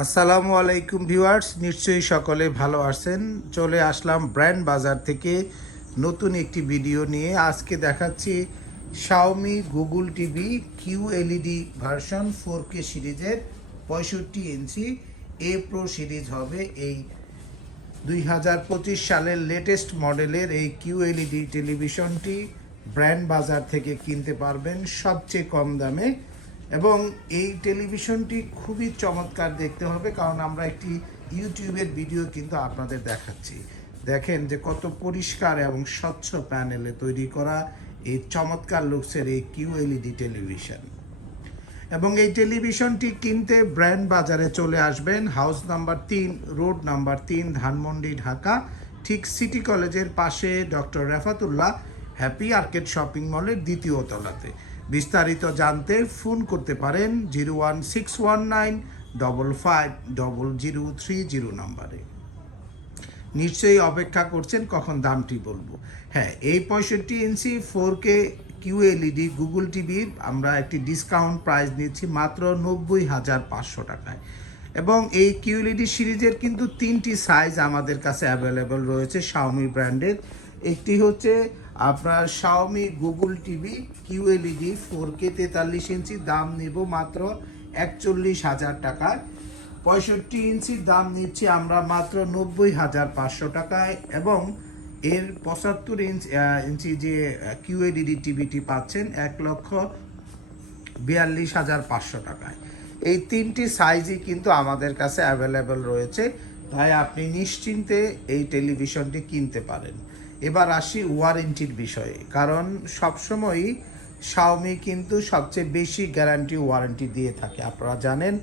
আসসালামু আলাইকুম ভিউয়ার্স, নিশ্চয়ই সকলে ভালো আছেন। চলে আসলাম ব্র্যান্ড বাজার থেকে নতুন একটি ভিডিও নিয়ে। আজকে দেখাচ্ছি Xiaomi Google TV QLED version 4K সিরিজের 65 ইঞ্চি এ প্রো সিরিজ হবে। এই 2025 সালের লেটেস্ট মডেলের এই কিউএলইডি টেলিভিশনটি ব্র্যান্ড বাজার থেকে কিনতে পারবেন সবচেয়ে কম দামে। এবং এই টেলিভিশনটি খুবই চমৎকার দেখতে হবে, কারণ আমরা একটি ইউটিউবের ভিডিও কিন্তু আপনাদের দেখাচ্ছি। দেখেন যে কত পরিষ্কার এবং স্বচ্ছ প্যানেলে তৈরি করা এই চমৎকার লুকসের এই কিউএলইডি টেলিভিশন। এবং এই টেলিভিশনটি কিনতে ব্র্যান্ড বাজারে চলে আসবেন, house number 3, road number 3, Dhanmondi, Dhaka. ঠিক সিটি কলেজের পাশে doctor Refatullah happy arcade shopping মলের দ্বিতীয় তলাতে। বিস্তারিত জানতে ফোন করতে পারেন 01619550030 নম্বরে। নিশ্চয়ই অপেক্ষা করছেন কখন দামটি বলবো। হ্যাঁ, এই 65 ইঞ্চি 4K কিউএলইডি গুগল টিভির আমরা একটি ডিসকাউন্ট প্রাইস নিচ্ছি মাত্র 90,500 টাকায়। এবং এই কিউএলইডি সিরিজের কিন্তু 3টি সাইজ আমাদের কাছে অ্যাভেলেবল রয়েছে শাওমি ব্র্যান্ডের। একটি হচ্ছে আপনার Xiaomi Google TV QLED 4K 43 ইঞ্চি, দাম নেব মাত্র 41,000 টাকায়। 65 ইঞ্চির দাম নিচ্ছি আমরা মাত্র 90,500 টাকায়। এবং এর 75 ইঞ্চি যে কিউএলইডি টিভিটি পাচ্ছেন 1,42,500 টাকায়। এই 3টি সাইজই কিন্তু আমাদের কাছে অ্যাভেলেবল রয়েছে, তাই আপনি নিশ্চিন্তে এই টেলিভিশনটি কিনতে পারেন। এবার আসি ওয়ারেন্টির বিষয়ে, কারণ সবসময়ই শাওমি কিন্তু সবচেয়ে বেশি গ্যারান্টি ওয়ারেন্টি দিয়ে থাকে। আপনারা জানেন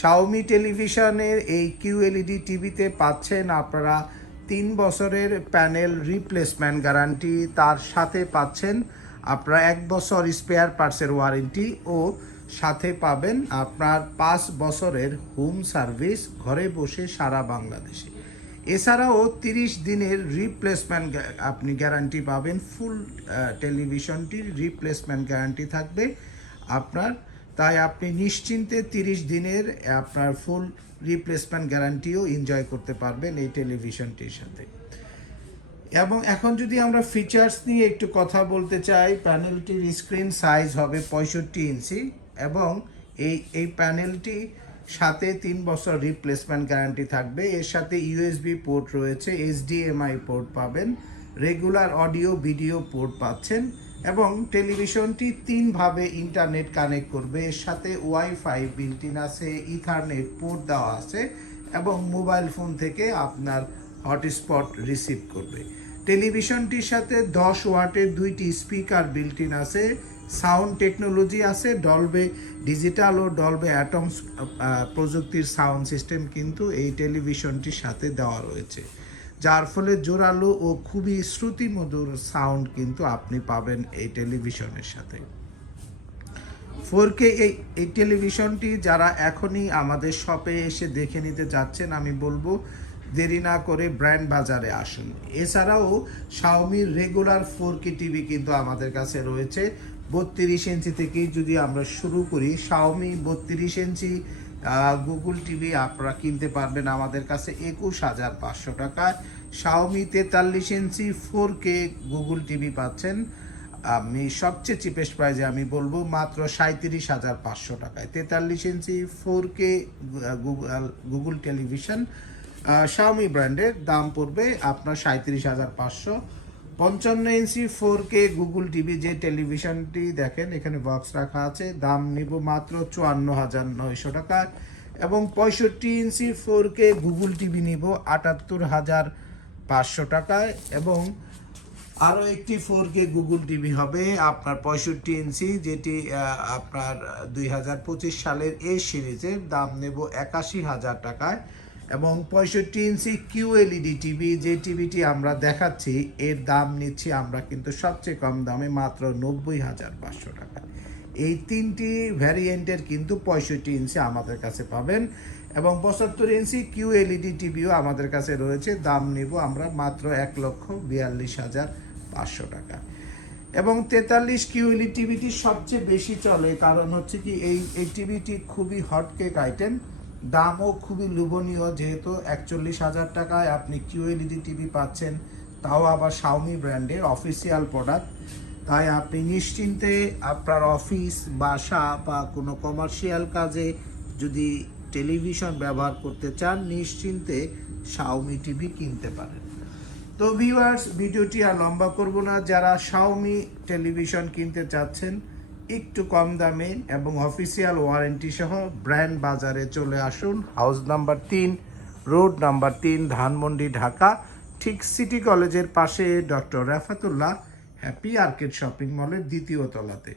শাওমি টেলিভিশনের এই কিউএলইডি টিভিতে পাচ্ছেন আপনারা 3 বছরের প্যানেল রিপ্লেসমেন্ট গ্যারান্টি, তার সাথে পাচ্ছেন আপনারা 1 বছর স্পেয়ার পার্টসের ওয়ারেন্টি ও সাথে পাবেন আপনার 5 বছরের হোম সার্ভিস ঘরে বসে সারা বাংলাদেশে। এছাড়াও 30 দিনের রিপ্লেসমেন্ট আপনি গ্যারান্টি পাবেন। ফুল টেলিভিশনটির রিপ্লেসমেন্ট গ্যারান্টি থাকবে আপনার, তাই আপনি নিশ্চিন্তে 30 দিনের আপনার ফুল রিপ্লেসমেন্ট গ্যারান্টিও এনজয় করতে পারবেন এই টেলিভিশনটির সাথে। এবং এখন যদি আমরা ফিচার্স নিয়ে একটু কথা বলতে চাই, প্যানেলটির স্ক্রিন সাইজ হবে 65 ইঞ্চি এবং এই প্যানেলটি সাথে 3 বছর রিপ্লেসমেন্ট গ্যারান্টি থাকবে। এর সাথে ইউএসবি পোর্ট রয়েছে, এইচডিএমআই পোর্ট পাবেন, রেগুলার অডিও ভিডিও পোর্ট পাচ্ছেন। এবং টেলিভিশনটি 3 ভাবে ইন্টারনেট কানেক্ট করবে। এর সাথে ওয়াইফাই বিল্ট ইন আছে, ইথারনেট পোর্ট দেওয়া আছে এবং মোবাইল ফোন থেকে আপনার হটস্পট রিসিভ করবে। টেলিভিশনটির সাথে 10 ওয়াটের 2টি স্পিকার বিল্ট ইন আছে, সাউন্ড টেকনোলজি আছে, ডলবে ডিজিটাল ও ডলবে অ্যাটমস প্রযুক্তির সাউন্ড সিস্টেম কিন্তু এই টেলিভিশনটির সাথে দেওয়া রয়েছে, যার ফলে জোরালো ও খুবই শ্রুতিমধুর সাউন্ড কিন্তু আপনি পাবেন এই টেলিভিশনের সাথে। 4K এই টেলিভিশনটি যারা এখনই আমাদের শপে এসে দেখে নিতে যাচ্ছেন, আমি বলবো দেরি না করে ব্র্যান্ড বাজারে আসুন। এছাড়াও শাওমির রেগুলার 4K টিভি কিন্তু আমাদের কাছে রয়েছে। 32 ইঞ্চি থেকেই যদি আমরা শুরু করি, শাওমি 32 ইঞ্চি গুগল টিভি আপনারা কিনতে পারবেন আমাদের কাছে 21,500 টাকায়। শাওমি 43 ইঞ্চি 4K গুগল টিভি পাচ্ছেন আমি সবচেয়ে চিপেস্ট প্রাইজে আমি বলবো মাত্র 37,500 টাকায়। 43 ইঞ্চি 4K গুগল টেলিভিশন শাওমি ব্র্যান্ডের দাম পড়বে আপনার 37,500। 55 ইঞ্চি 4K গুগল টিভি যে টেলিভিশনটি দেখেন এখানে বক্স রাখা আছে, দাম নিব মাত্র 54,900 টাকা। এবং 65 ইঞ্চি 4K গুগল টিভি নিব 78,500 টাকায়। এবং আরও একটি 4K গুগল টিভি হবে আপনার 65 ইঞ্চি, যেটি আপনার 2025 সালের এই সিরিজের, দাম নেব 81,000 টাকায়। এবং 65 ইঞ্চি কিউএলইডি টিভি যে টিভিটি আমরা দেখাচ্ছি এর দাম নিচ্ছি আমরা কিন্তু সবচেয়ে কম দামে মাত্র 90,500 টাকা। এই 3টি ভ্যারিয়েন্টের কিন্তু 65 ইঞ্চি আমাদের কাছে পাবেন। এবং 75 ইঞ্চি কিউএলইডি টিভিও আমাদের কাছে রয়েছে, দাম নেব আমরা মাত্র 1,42,500 টাকা। এবং 43 কিউএলইডি টিভিটি সবচেয়ে বেশি চলে, কারণ হচ্ছে কি এই টিভিটি খুবই হটকেক আইটেম। দামও খুবই লোভনীয়, যেহেতু 41,000 টাকায় আপনি QLED টিভি পাচ্ছেন, তাও আবার শাওমি ব্র্যান্ডের অফিসিয়াল প্রোডাক্ট। তাই আপনি নিশ্চিন্তে আপনার অফিস, বাসা বা কোনো কমার্শিয়াল কাজে যদি টেলিভিশন ব্যবহার করতে চান, নিশ্চিন্তে শাওমি টিভি কিনতে পারেন। তো ভিউয়ার্স, ভিডিওটি আর লম্বা করব না। যারা শাওমি টেলিভিশন কিনতে চাচ্ছেন একটু কম দামে এবং অফিসিয়াল ওয়ারেন্টি সহ, ব্র্যান্ড বাজারে চলে আসুন। House number 3, road number 3, Dhanmondi, Dhaka. ঠিক সিটি কলেজের পাশে doctor Rafatullah happy arcade shopping মলের 2য় তলাতে।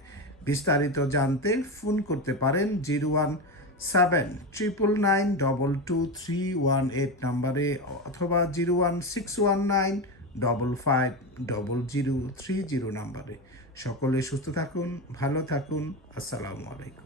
বিস্তারিত জানতে ফোন করতে পারেন 01799922318 নম্বরে, অথবা 01619550030 নম্বরে। সকলে সুস্থ থাকুন, ভালো থাকুন। আসসালামু আলাইকুম।